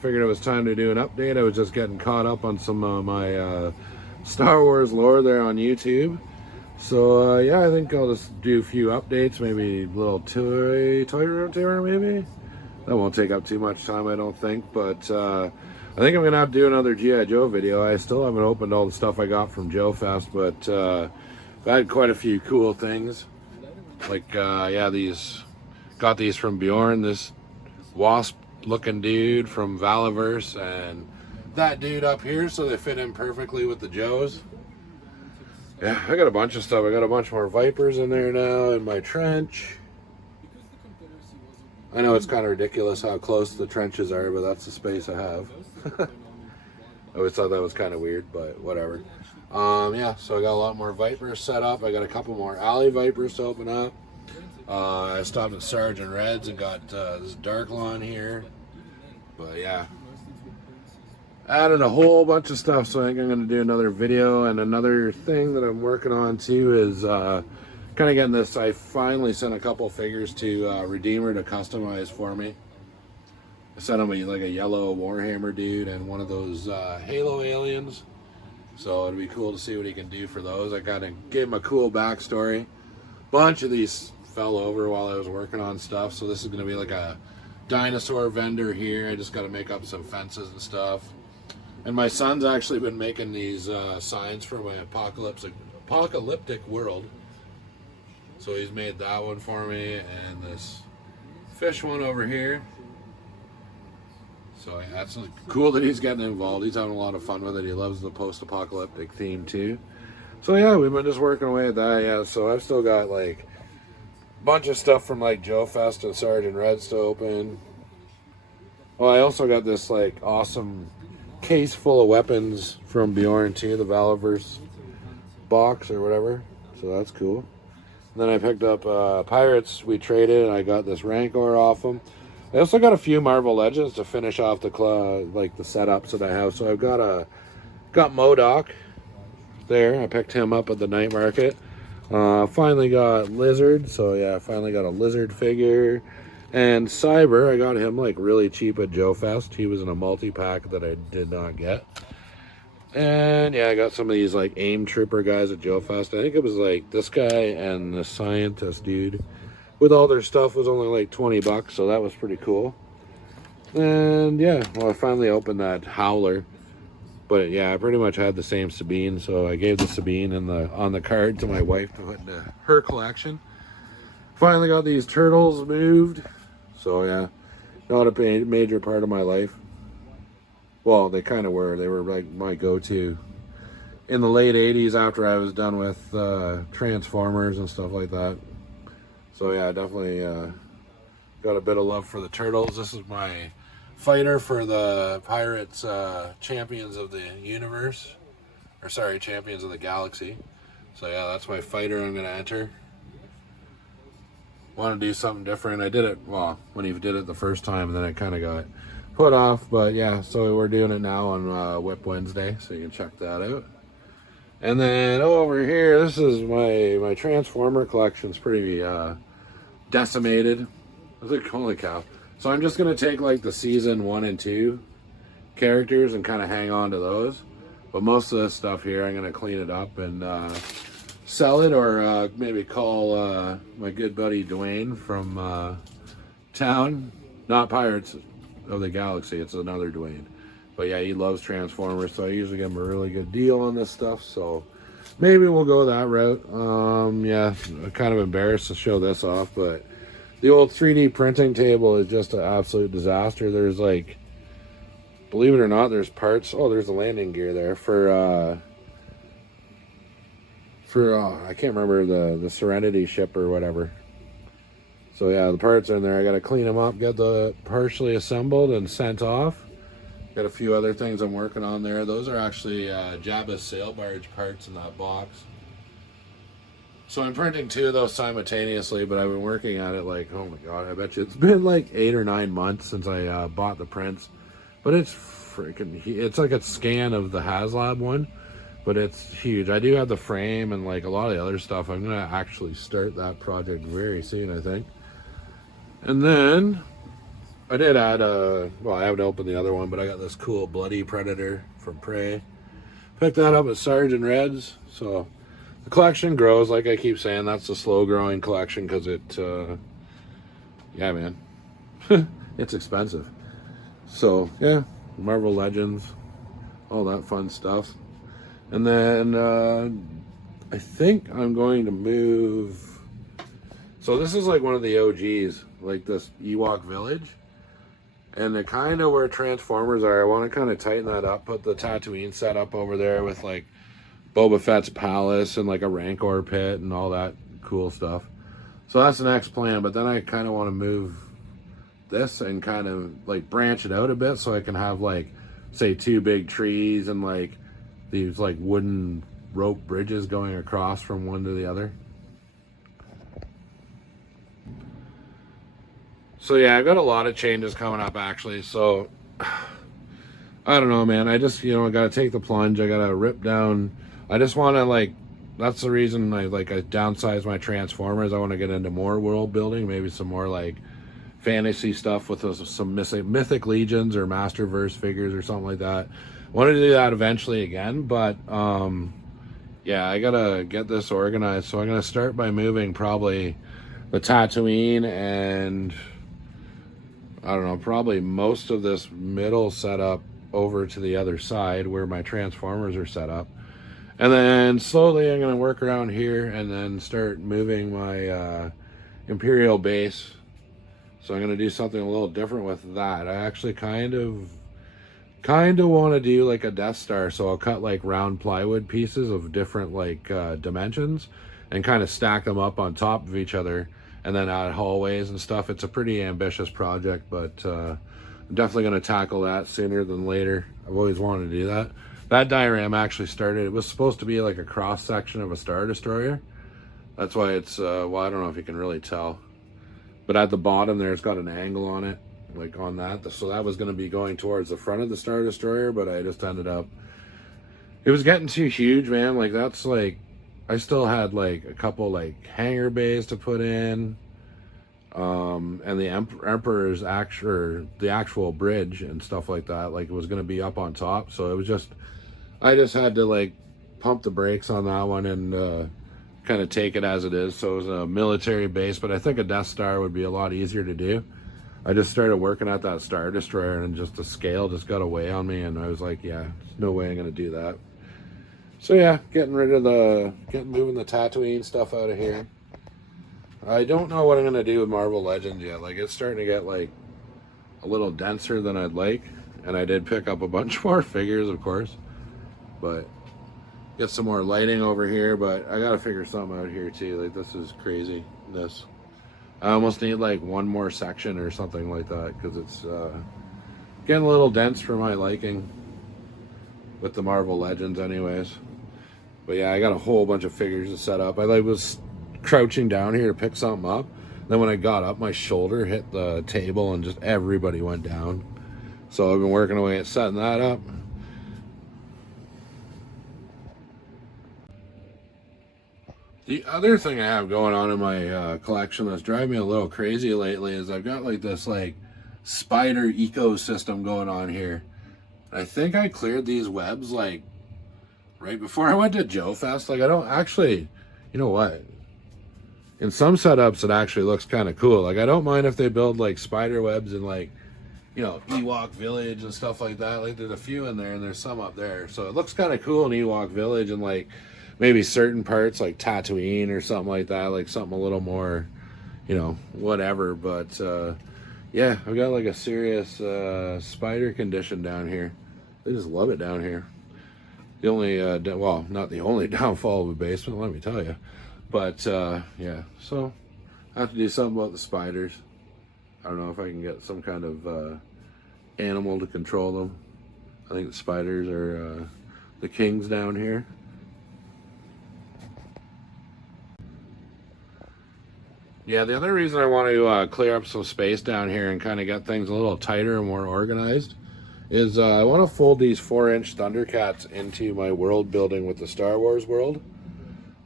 figured it was time to do an update. I was just getting caught up on some of my Star Wars lore there on YouTube. So yeah, I think I'll just do a few updates, maybe a little toy room tour maybe. That won't take up too much time, I don't think, but I think I'm gonna have to do another G.I. Joe video. I still haven't opened all the stuff I got from Joe Fest, but I had quite a few cool things. Like yeah, got these from Bjorn, this wasp looking dude from Valaverse, and that dude up here, so they fit in perfectly with the Joes. Yeah, I got a bunch of stuff. I got a bunch more Vipers in there now in my trench. I know it's kind of ridiculous how close the trenches are, but that's the space I have. I always thought that was kind of weird, but whatever. Yeah, so I got a lot more Vipers set up. I got a couple more Alley Vipers to open up. I stopped at Sergeant Red's and got this Dark Lawn here. But yeah, added a whole bunch of stuff, so I think I'm going to do another video. And another thing that I'm working on too is kind of getting this. I finally sent a couple figures to Redeemer to customize for me. I sent him like a yellow Warhammer dude and one of those Halo aliens. So it'd be cool to see what he can do for those. I kind of gave him a cool backstory. Bunch of these fell over while I was working on stuff, so this is going to be like a dinosaur vendor here. I just got to make up some fences and stuff. And my son's actually been making these signs for my apocalyptic world. So he's made that one for me, and this fish one over here. So yeah, that's cool that he's getting involved. He's having a lot of fun with it. He loves the post-apocalyptic theme too. So yeah, we've been just working away at that. Yeah, so I've still got like a bunch of stuff from like Joe Fest and Sergeant Red's to open. Well, I also got this like awesome case full of weapons from Bjorn too, the Valaverse box or whatever. So that's cool. And then I picked up Pirates. We traded, and I got this Rancor off them. I also got a few Marvel Legends to finish off the like the setups that I have. So I've got MODOK there. I picked him up at the night market. Finally got Lizard. So yeah, I finally got a Lizard figure. And Cyber, I got him like really cheap at Joe Fest. He was in a multi-pack that I did not get. And yeah, I got some of these like AIM Trooper guys at Joe Fest. I think it was like this guy and the scientist dude. With all their stuff was only like 20 bucks, so that was pretty cool. And yeah, well, I finally opened that Howler. But yeah, I pretty much had the same Sabine, so I gave the Sabine on the card to my wife to put into her collection. Finally got these turtles moved. So yeah, not a major part of my life. Well, they kind of were. They were like my go-to in the late 80s after I was done with Transformers and stuff like that. So yeah, definitely got a bit of love for the turtles. This is my fighter for the Pirates Champions of the Universe. Or sorry, Champions of the Galaxy. So yeah, that's my fighter I'm going to enter. Want to do something different. I did it, well, when he did it the first time, and then it kind of got put off. But yeah, so we're doing it now on Whip Wednesday, so you can check that out. And then over here, this is my Transformer collection's pretty decimated. I was like, holy cow. So I'm just going to take like the season 1 and 2 characters and kind of hang on to those. But most of this stuff here, I'm going to clean it up and sell it, or maybe call my good buddy Dwayne from town. Not Pirates of the Galaxy, it's another Dwayne. But yeah, he loves Transformers, so I usually give him a really good deal on this stuff. So maybe we'll go that route. Yeah, I'm kind of embarrassed to show this off, but the old 3D printing table is just an absolute disaster. There's like, believe it or not, there's parts. Oh, there's the landing gear there for I can't remember the Serenity ship or whatever. So yeah, the parts are in there. I got to clean them up, get the partially assembled and sent off. Got a few other things I'm working on there. Those are actually Jabba's sail barge parts in that box. So I'm printing 2 of those simultaneously, but I've been working at it like, oh my god, I bet you it's been like 8 or 9 months since I bought the prints. But it's freaking, it's like a scan of the HasLab one, but it's huge. I do have the frame and like a lot of the other stuff. I'm going to actually start that project very soon, I think. And then I did add well, I haven't opened the other one, but I got this cool Bloody Predator from Prey. Picked that up at Sergeant Red's. So the collection grows, like I keep saying. That's a slow growing collection because it, yeah, man, it's expensive. So yeah, Marvel Legends, all that fun stuff. And then I think I'm going to move. So this is like one of the OGs, like this Ewok Village. And the kind of where Transformers are, I want to kind of tighten that up, put the Tatooine set up over there with like Boba Fett's palace and like a Rancor pit and all that cool stuff. So that's the next plan, but then I kind of want to move this and kind of like branch it out a bit so I can have like, say, 2 big trees and like these like wooden rope bridges going across from one to the other. So yeah, I've got a lot of changes coming up actually. So I don't know, man. I just, I got to take the plunge. I got to rip down. I just want to like, that's the reason I downsize my Transformers. I want to get into more world building, maybe some more like fantasy stuff with some mythic legions or Masterverse figures or something like that. I want to do that eventually again, but yeah, I got to get this organized. So I'm going to start by moving probably the Tatooine and I don't know, probably most of this middle setup over to the other side where my Transformers are set up. And then slowly I'm going to work around here and then start moving my Imperial base. So I'm going to do something a little different with that. I actually kind of want to do like a Death Star. So I'll cut like round plywood pieces of different like dimensions and kind of stack them up on top of each other. And then add hallways and stuff. It's a pretty ambitious project, but I'm definitely going to tackle that sooner than later. I've always wanted to do that. That diorama actually started, it was supposed to be like a cross section of a Star Destroyer. That's why it's, well, I don't know if you can really tell. But at the bottom there, it's got an angle on it, like on that. So that was going to be going towards the front of the Star Destroyer, but I just ended up, it was getting too huge, man. Like that's like, I still had like a couple like hangar bays to put in, and the Emperor's actual bridge and stuff like that. Like it was going to be up on top, so it was just, I just had to like pump the brakes on that one and kind of take it as it is. So it was a military base, but I think a Death Star would be a lot easier to do. I just started working at that Star Destroyer and just the scale just got away on me, and I was like, yeah, there's no way I'm going to do that. So yeah, moving the Tatooine stuff out of here. I don't know what I'm going to do with Marvel Legends yet. Like it's starting to get like a little denser than I'd like. And I did pick up a bunch more figures, of course. But get some more lighting over here. But I got to figure something out here too. Like this is crazy. I almost need like one more section or something like that. Because it's getting a little dense for my liking. With the Marvel Legends anyways. But yeah, I got a whole bunch of figures to set up. I was crouching down here to pick something up. Then when I got up, my shoulder hit the table and just everybody went down. So I've been working away at setting that up. The other thing I have going on in my collection that's driving me a little crazy lately is I've got like this like spider ecosystem going on here. I think I cleared these webs like right before I went to Joe Fest. Like I don't actually, you know what? In some setups it actually looks kind of cool. Like I don't mind if they build like spider webs in like, Ewok Village and stuff like that. Like there's a few in there and there's some up there. So it looks kind of cool in Ewok Village and like maybe certain parts like Tatooine or something like that. Like something a little more, whatever. But yeah, I've got like a serious spider condition down here. They just love it down here. The only, well, not the only downfall of a basement, let me tell you. But, yeah, so I have to do something about the spiders. I don't know if I can get some kind of animal to control them. I think the spiders are the kings down here. Yeah, the other reason I want to clear up some space down here and kind of get things a little tighter and more organized is I want to fold these 4-inch Thundercats into my world building with the Star Wars world.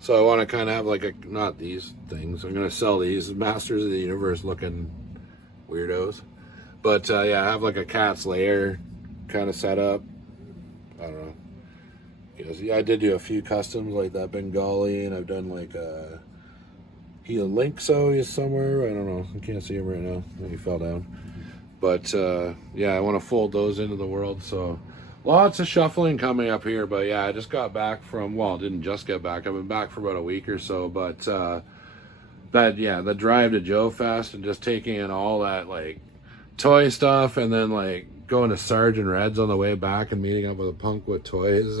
So I want to kind of have like not these things. I'm going to sell these Masters of the Universe looking weirdos. But yeah, I have like a cat's lair kind of set up. I don't know. Yeah, I did do a few customs like that Bengali, and I've done like he a Linkso is somewhere. I don't know. I can't see him right now. He fell down. But yeah, I want to fold those into the world. So lots of shuffling coming up here. But yeah, I just got back from, well, didn't just get back. I've been back for about a week or so. But the drive to Joe Fest and just taking in all that like toy stuff, and then like going to Sergeant Red's on the way back and meeting up with a punk with toys.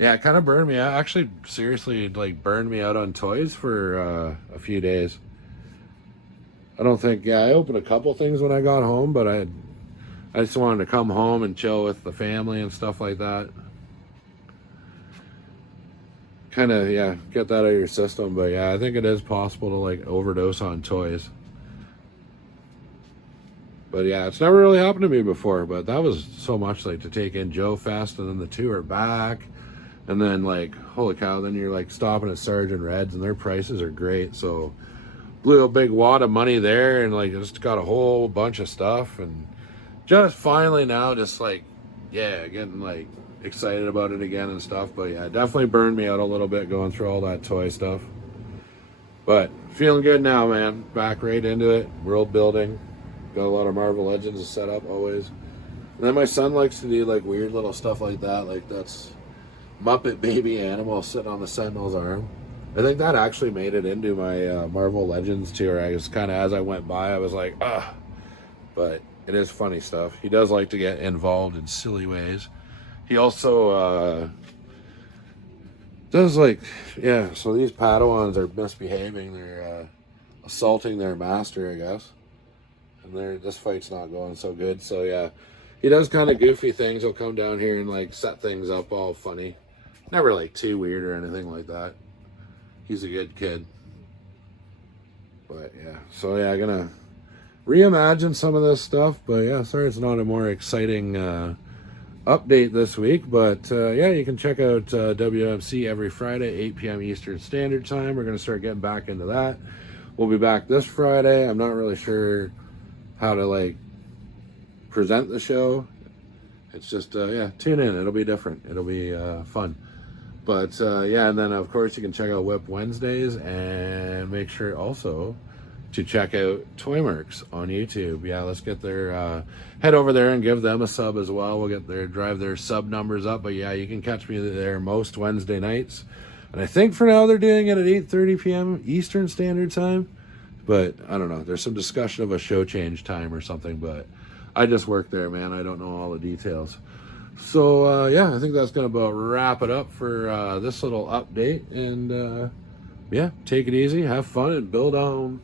Yeah, it kind of burned me out. Actually, seriously, like burned me out on toys for a few days. I don't think, yeah, I opened a couple things when I got home, but I just wanted to come home and chill with the family and stuff like that. Kind of, yeah, get that out of your system. But yeah, I think it is possible to like overdose on toys. But yeah, it's never really happened to me before. But that was so much like to take in Joe Fest and then the tour back. And then like, holy cow, then you're like stopping at Sergeant Red's and their prices are great. So blew a big wad of money there and like just got a whole bunch of stuff. And just finally now just like, yeah, getting like excited about it again and stuff. But yeah, it definitely burned me out a little bit going through all that toy stuff. But feeling good now, man. Back right into it. World building. Got a lot of Marvel Legends set up always. And then my son likes to do like weird little stuff like that. Like that's Muppet baby animal sitting on the Sentinel's arm. I think that actually made it into my Marvel Legends tour. I was kind of, as I went by, I was like, ah. But it is funny stuff. He does like to get involved in silly ways. He also does like, yeah, so these Padawans are misbehaving. They're assaulting their master, I guess. And this fight's not going so good. So yeah, he does kind of goofy things. He'll come down here and like set things up all funny. Never like too weird or anything like that. He's a good kid. But yeah, so yeah, I'm gonna reimagine some of this stuff. But yeah, sorry it's not a more exciting update this week. But yeah, you can check out WMC every Friday, 8 p.m. Eastern Standard Time. We're gonna start getting back into that. We'll be back this Friday. I'm not really sure how to like present the show. It's just yeah, tune in. It'll be different. It'll be fun. But yeah, and then of course you can check out Whip Wednesdays, and make sure also to check out Toymerks on YouTube. Yeah, let's get their head over there and give them a sub as well. We'll drive their sub numbers up. But yeah, you can catch me there most Wednesday nights, and I think for now they're doing it at 8:30 p.m. Eastern Standard Time. But I don't know. There's some discussion of a show change time or something. But I just work there, man. I don't know all the details. So yeah, I think that's gonna about wrap it up for this little update. And yeah, take it easy, have fun, and build on.